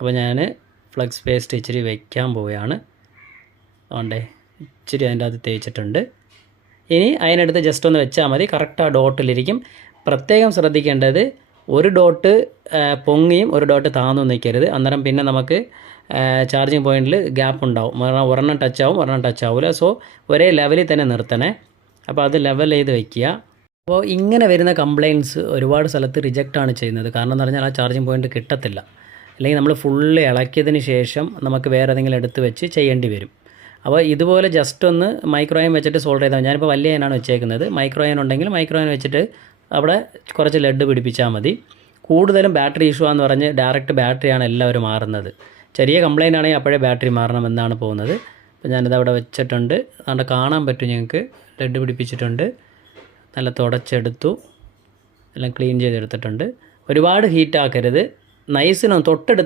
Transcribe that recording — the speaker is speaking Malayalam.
അപ്പോൾ ഞാൻ ഫ്ലക്സ് പേസ്റ്റ് ഇച്ചിരി വയ്ക്കാൻ പോവുകയാണ്. അതുകൊണ്ടേ ഇച്ചിരി അതിൻ്റെ അത് തേച്ചിട്ടുണ്ട്. ഇനി അതിനടുത്ത് ജസ്റ്റ് ഒന്ന് വെച്ചാൽ മതി, കറക്റ്റ് ആ ഡോട്ടിലിരിക്കും. പ്രത്യേകം ശ്രദ്ധിക്കേണ്ടത് ഒരു ഡോട്ട് പൊങ്ങിയും ഒരു ഡോട്ട് താന്നും നിൽക്കരുത്. അന്നേരം പിന്നെ നമുക്ക് ചാർജിങ് പോയിൻറ്റിൽ ഗ്യാപ്പ് ഉണ്ടാവും. ഒരെണ്ണം ടച്ച് ആവും, ഒരെണ്ണം ടച്ച് ആവില്ല. സോ ഒരേ ലെവലിൽ തന്നെ നിർത്തണേ. അപ്പോൾ അത് ലെവൽ ചെയ്ത് വയ്ക്കുക. അപ്പോൾ ഇങ്ങനെ വരുന്ന കംപ്ലയിൻറ്റ്സ് ഒരുപാട് സ്ഥലത്ത് റിജക്റ്റാണ് ചെയ്യുന്നത്. കാരണം എന്ന് പറഞ്ഞാൽ ആ ചാർജിങ് പോയിൻറ്റ് കിട്ടത്തില്ല. അല്ലെങ്കിൽ നമ്മൾ ഫുള്ള് ഇളക്കിയതിന് ശേഷം നമുക്ക് വേറെ ഏതെങ്കിലും എടുത്ത് വെച്ച് ചെയ്യേണ്ടി വരും. അപ്പോൾ ഇതുപോലെ ജസ്റ്റ് ഒന്ന് മൈക്രോയൻ വെച്ചിട്ട് സോൾഡർ ചെയ്താൽ, ഞാനിപ്പോൾ വലിയ അയനാണ് വെച്ചേക്കുന്നത്. മൈക്രോയൻ ഉണ്ടെങ്കിൽ മൈക്രോയൻ വെച്ചിട്ട് അവിടെ കുറച്ച് ലെഡ് പിടിപ്പിച്ചാൽ മതി. കൂടുതലും ബാറ്ററി ഇഷ്യൂ ആണെന്ന് പറഞ്ഞ് ഡയറക്റ്റ് ബാറ്ററിയാണ് എല്ലാവരും മാറുന്നത്. ചെറിയ കംപ്ലയിൻ്റ് ആണെങ്കിൽ അപ്പോഴേ ബാറ്ററി മാറണമെന്നാണ് പോകുന്നത്. അപ്പോൾ ഞാനിത് അവിടെ വെച്ചിട്ടുണ്ട്. അതുകൊണ്ട് കാണാൻ പറ്റും ഞങ്ങൾക്ക്. ലെഡ് പിടിപ്പിച്ചിട്ടുണ്ട്, നല്ല തുടച്ചെടുത്തു, എല്ലാം ക്ലീൻ ചെയ്തെടുത്തിട്ടുണ്ട്. ഒരുപാട് ഹീറ്റാക്കരുത്. നൈസിനൊന്ന് തൊട്ടെടുത്ത്